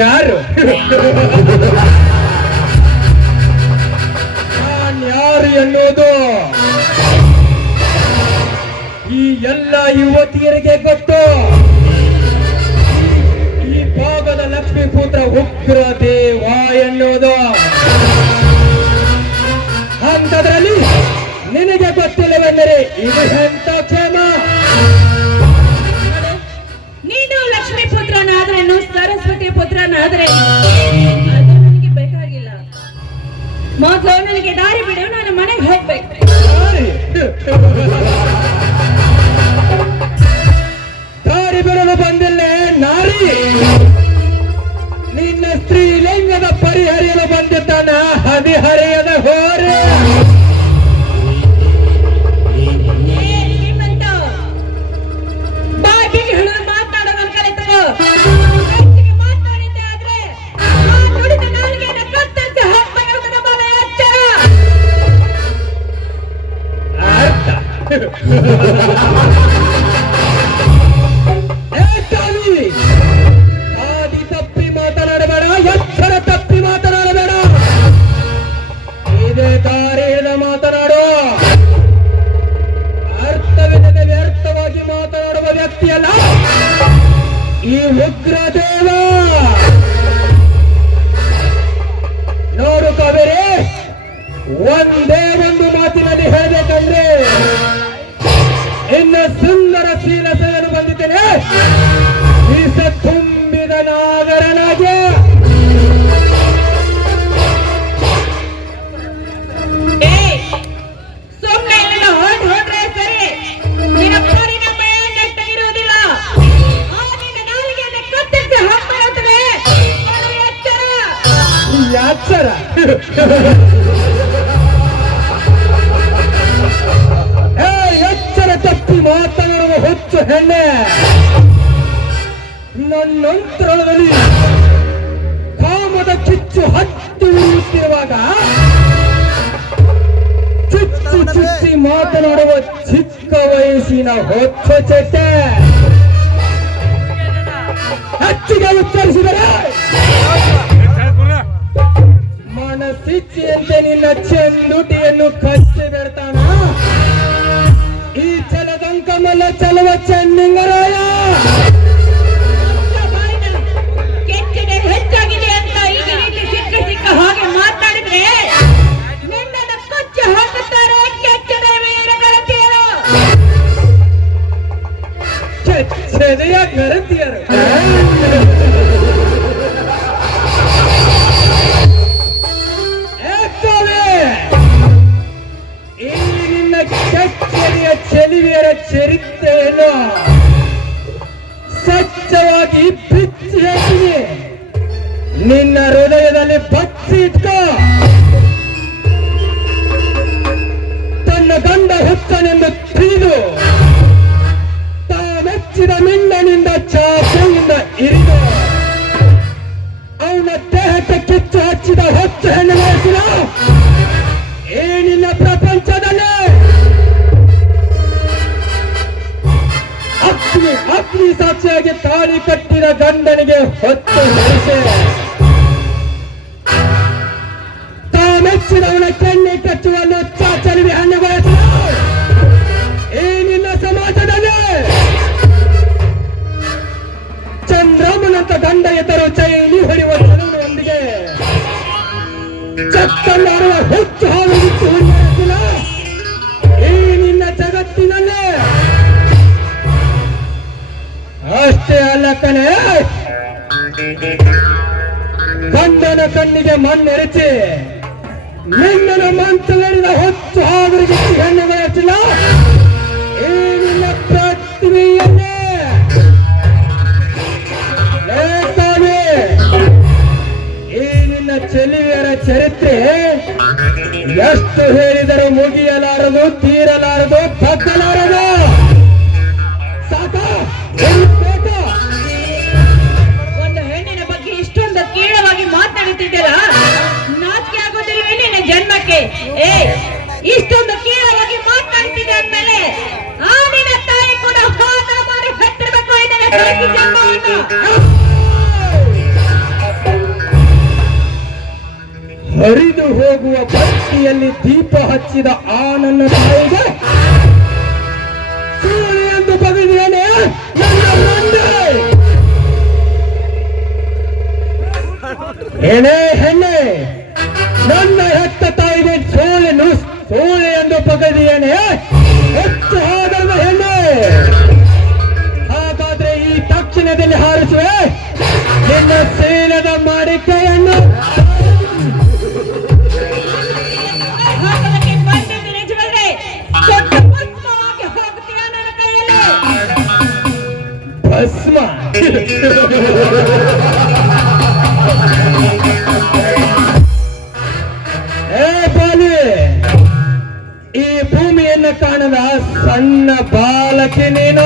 ಯಾರು? ಯಾರು ಎನ್ನುವುದು? ಈ ಎಲ್ಲ ಯುವತಿಯರಿಗೆ ಗೊತ್ತು. ಈ ಭಾಗದ ಲಕ್ಷ್ಮೀ ಪುತ್ರ ಉಗ್ರ ದೇವ ಎನ್ನುವುದು. ಅಂತದ್ರಲ್ಲಿ ನಿನಗೆ ಗೊತ್ತಿಲ್ಲವೆಂದರೆ ಇದು ಎಂತ ನಾನು ಆದರೆ ಅದು ಬೇಕಾಗಿಲ್ಲ. ಮಾತು ನನಗೆ ದಾರಿ ಬಿಡು ನಾನು ಮನೆಗೆ ಹೋಗ್ಬೇಕು. ಈ ಉರಿಯುತ್ತಿರುವಾಗ ಚುಚ್ಚಿ ಚುಚ್ಚಿ ಮಾತನಾಡುವ ಚಿಕ್ಕ ವಯಸ್ಸಿನ ಹೊಚ್ಚ ಚಟ್ಟೆ ಹೆಚ್ಚಿಗೆ ಉತ್ತರಿಸಿದರೆ ಮನಸ್ಸಿಚ್ಛೆಯಂತೆ ನಿನ್ನ ಚೆಂದುಟಿಯನ್ನು ಕಚ್ಚಿ ಬಿಡ್ತಾನ ಈ ಚಲದಂಕಮಲ್ಲ ಚಲವ ಚೆನ್ನಿಂಗರಾಯ ಸ್ವಚ್ಛವಾಗಿ ಬಿಚ್ಚಿ ಹೇಳ್ತೀನಿ ನಿನ್ನ ಹೃದಯದಲ್ಲಿ ಬಚ್ಚಿ ಇಟ್ಕೋ. ತನ್ನ ಗಂಡ ಹುಚ್ಚನೆಂದು ತಿಳಿದು ತಾನೆಚ್ಚಿದ ಮಿಂಡನಿಂದ ಚಾಪೆಯಿಂದ ಇರಿದು ಅವನ ದೇಹಕ್ಕೆ ಕಿಚ್ಚು ಹಚ್ಚಿದ ಹೊತ್ತು ಹೆಣ್ಣು ನೋಡಿಸಿದ ಸಾಕ್ಷಿಯಾಗಿ ತಾಳಿ ಕಟ್ಟಿದ ಗಂಡನಿಗೆ ಹೊತ್ತು ನಡೆಸೆ ಮಣ್ಣೆರಚಿ ನಿನ್ನನ್ನು ಮಂಚಲೇರಿದ ಹೊತ್ತು ಹಾವರಿಗೆ ಹೆಣ್ಣು ಬಯಸಿಲ್ಲ ಈ ನಿನ್ನ ಪ್ರತಿಮೆಯನ್ನೇ ಈ ನಿನ್ನ ಚೆಲುವೆಯರ ಚರಿತ್ರೆ ಎಷ್ಟು ಹೇಳಿದರೂ ಮುಗಿಯಲಾರದು, ತೀರಲಾರದು ತಕ್ಕಲಾರದು ಸಾಕ? ಮಾತನಾಡುತ್ತಿದ್ದೀರಾ ನಾಚಿಕೆ ಆಗೋದಿಲ್ವೇ ನಿನ್ನ ಜನ್ಮಕ್ಕೆ ಏ, ಇಷ್ಟೊಂದು ಕೀಳವಾಗಿ ಮಾತಾಡ್ತಿದ್ದೆ ಅಂದ್ಮೇಲೆ ಆ ನಿನ್ನ ತಾಯಿ ಕೂಡ ಹೋದ ಮಾಡಿ ಹತ್ತಿರಬೇಕು ಈ ನಿನ್ನ ಕಳಕಿ ಜನ್ಮವನ್ನು. ಹರಿದು ಹೋಗುವ ಭಕ್ತಿಯಲ್ಲಿ ದೀಪ ಹಚ್ಚಿದ ಆ ನನ್ನ ತಾಯಿಗೆ ಏನೇ ಹೆಣ್ಣೆ, ನನ್ನ ಹೆತ್ತ ತಾಯಿಗೆ ಸೋಲೆ ನುಸ್ ಸೋಲೆ ಎಂದು ಪಗದಿಯೇನೆ ಹೆಚ್ಚು ಹೋದವ ಹೆಣ್ಣೆ? ಹಾಗಾದ್ರೆ ಈ ತಕ್ಷಣದಲ್ಲಿ ಹಾರಿಸುವೆ. ನಿನ್ನ ಸೇನದ ಮಾಡಿಕೆಯನ್ನು ಸಾಕ್ಷಿ ನೀನು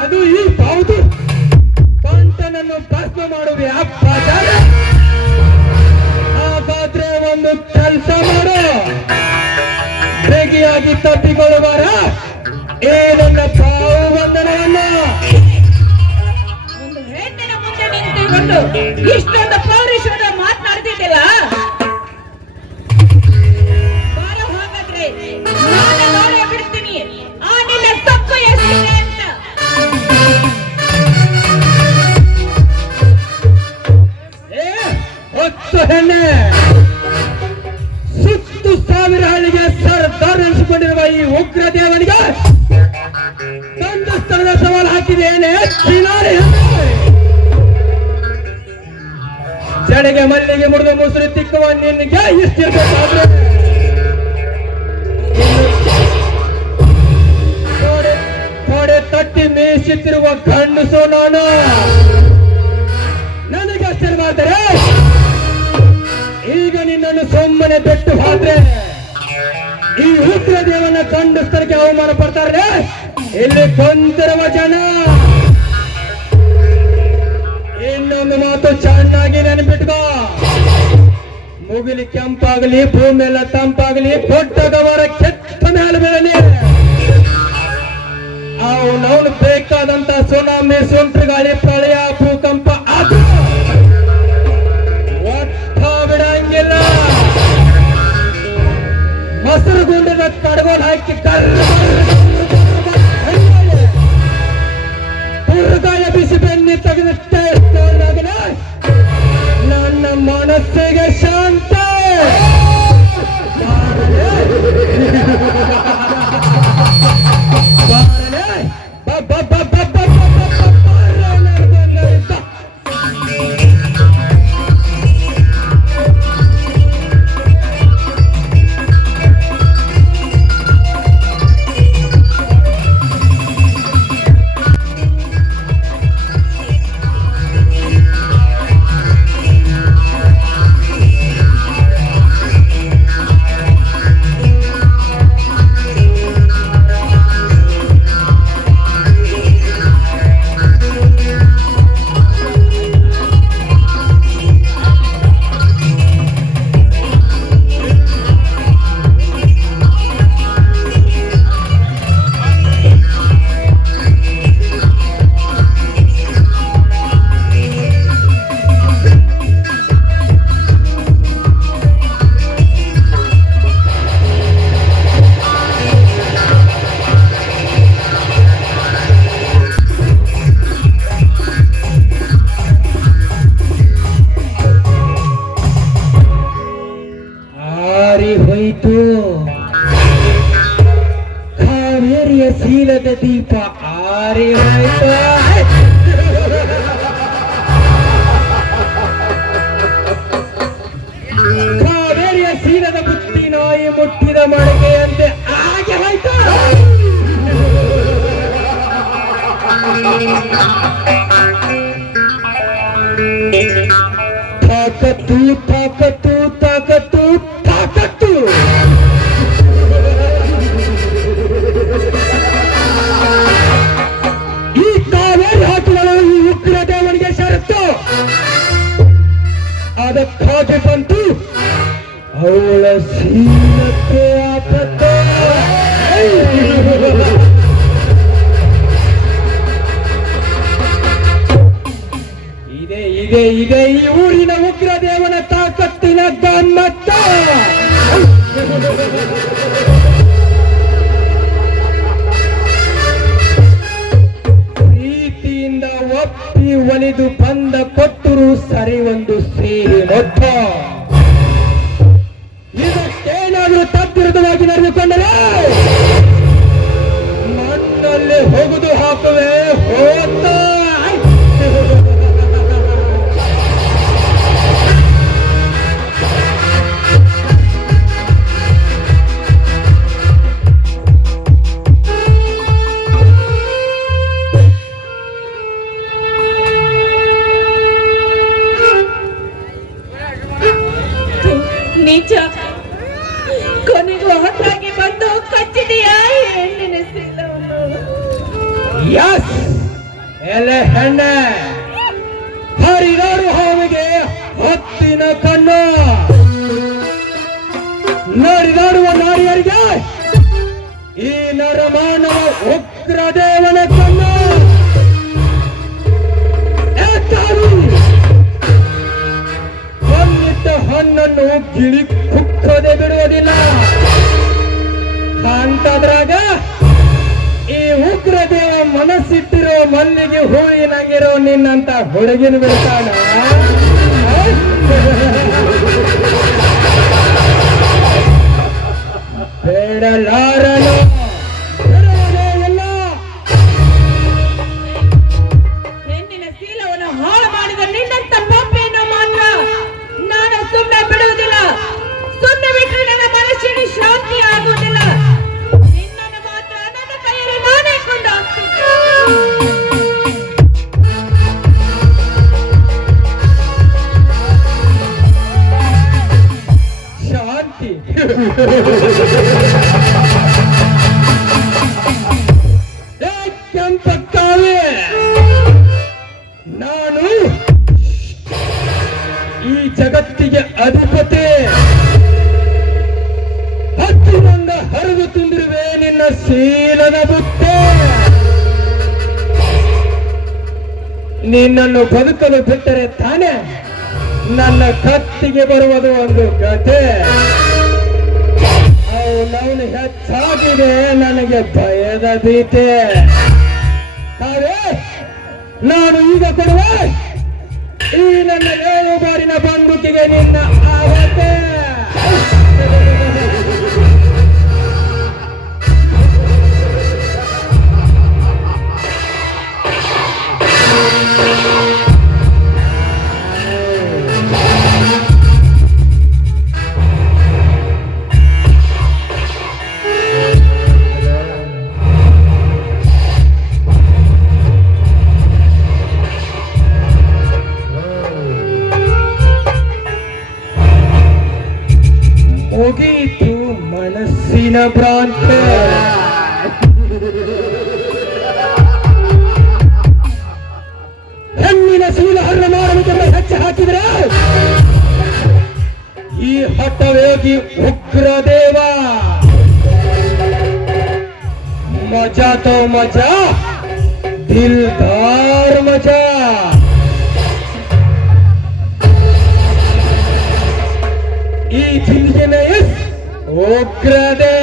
ಅದು ಈ ಬಾವುದು ಪಂಚನನ್ನು ಭಸ್ಮ ಮಾಡುವೆ ಅಪ್ಪ ಆ ಪಾತ್ರೆ ಒಂದು ಕೆಲಸ ಮಾಡು. ಬೇಗಿಯಾಗಿ ತಪ್ಪಿಕೊಳ್ಳುವಾರ ಏ ನನ್ನ ಬಾವು ಬಂಧನವನ್ನ? ಇಷ್ಟೊಂದು ಪೌರುಷದ ಮಾತನಾಡ್ತಿದ್ದಿಲ್ಲ ತಿಕ್ಕುವ ನಿನ್ಗೆ ಇಷ್ಟಿರ್ಬೇಕಾದ್ರೆ. ತೊಡೆ ತೊಡೆ ತಟ್ಟಿ ಮೇಯಿಸುತ್ತಿರುವ ಗಂಡಸು ನಾನು. ನನಗೆ ಅಷ್ಟೇ ಈಗ ನಿನ್ನನ್ನು ಸುಮ್ಮನೆ ಬಿಟ್ಟು ಹೋದ್ರೆ ಈ ಉಗ್ರ ದೇವನ ಗಂಡಸ್ತರಿಗೆ ಅವಮಾನ ಪಡ್ತಾರೆ. ಇಲ್ಲಿ ಕೊಂತಿರುವ ಜನ. ಇನ್ನೊಂದು ಮಾತು ನೆನಪಿಟ್ಕೋ ಮುಗಿಲಿ ಕೆಂಪಾಗಲಿ ಭೂಮಿ ಎಲ್ಲ ತಂಪಾಗಲಿ ಕೊಟ್ಟಗವರ ಕೆಟ್ಟ ಮೇಲೆ ಬೆಳಲಿ. ಅವನವನು ಬೇಕಾದಂತ ಸುನಾಮಿ, ಸುಂಟ್ರ ಗಾಳಿ, ಪ್ರಳಯ, ಭೂಕಂಪ, ಅದು ಒಟ್ಟ ಬಿಡಂಗಿಲ್ಲ. ಮೊಸರು ಗುಂಡಿನ ಕಡ್ಗೋಲ್ ಹಾಕಿ ತುರ್ಗಾಯ ಬಿಸಿ ಹೋಯಿತು. ಕಾವೇರಿಯ ಶೀಲದ ದೀಪ ಆರಿ ಹೋಯಿತು ಕಾವೇರಿಯ ಶೀಲದ ಬುತ್ತಿ ನಾಯಿ ಮುಟ್ಟಿದ ಮಡಕೆಯಂತೆ ಹಾಗೆ ಹೋಯ್ತು. ತಾಕತ್ತು ತಾಕತ್ತು. ಇದೆ ಇದೆ ಈ ಊರಿನ ಉಗ್ರ ದೇವನ ತಾಕತ್ತಿನ ಗಮ್ಮತ್ತ. ಪ್ರೀತಿಯಿಂದ ಒಪ್ಪಿ ಒಲಿದು ಬಂದ ಕೊಟ್ಟರು ಸರಿ ಒಂದು ಸೇರಿ ಮೊತ್ತ. ಇದಕ್ಕೇನಾದರೂ ತದ್ವಿರುದ್ಧವಾಗಿ ನಡೆದುಕೊಂಡರೆ ಮಣ್ಣಲ್ಲಿ ಹೋಗುದು ಹಾಕುವೆ ಹೋತ ಯಸ್ ಎಲೆ ಹೆಣ್ಣೆ ಹರಿದಾರು ಹಾವಿಗೆ ಹತ್ತಿನ ಕಣ್ಣು. ನರಿದಾಡುವ ನಾರಿಯರಿಗೆ ಈ ನರಮಾನವ ಉಗ್ರ ದೇವನ ಕಣ್ಣು. ಹಣ್ಣನ್ನು ಗಿಳಿ ಕುಕ್ಕದೆ ಬಿಡುವುದಿಲ್ಲ. ಹೂವಿನಾಗಿರೋ ನಿನ್ನಂತ ಹುಡುಗಿನ ಬಿಡ್ತಾಳ ಬೇಡಲಾರನು ಈ ಜಗತ್ತಿಗೆ ಅಧಿಪತಿ. ಹತ್ತಿನಿಂದ ಹರಿದು ತುಂಬಿರುವೆ ನಿನ್ನ ಶೀಲದ ಬುತ್ತೆ. ನಿನ್ನನ್ನು ಬದುಕಲು ಬಿಟ್ಟರೆ ತಾನೆ ನನ್ನ ಕತ್ತಿಗೆ ಬರುವುದು ಒಂದು ಕತೆ ಅವನವನು ಹೆಚ್ಚಾಗಿದೆ ನನಗೆ ಭಯದ ಭೀತೆ. ನಾನು ಈಗ ಕೊಡುವ. ಈ ನನ್ನ ಏಳು ಬಾರಿನ ಬಂದೂಕಿಗೆ ನಿನ್ನ ಆವತ್ತೆ ಮನಸ್ಸಿನ Bronte. ಹೆಣ್ಣಿನ ಶೀಲ ಹರಣ ಹೆಚ್ಚು ಹಾಕಿದ್ರೆ ಈ ಹಠವೇಗಿ ಉಗ್ರ ದೇವ ಮಜಾ ತೋ ಮಜಾ, ದಿಲ್ದಾರ್ ಮಜಾ ಈ ಜಿಲ್ಲೆನ ಉಗ್ರದೇ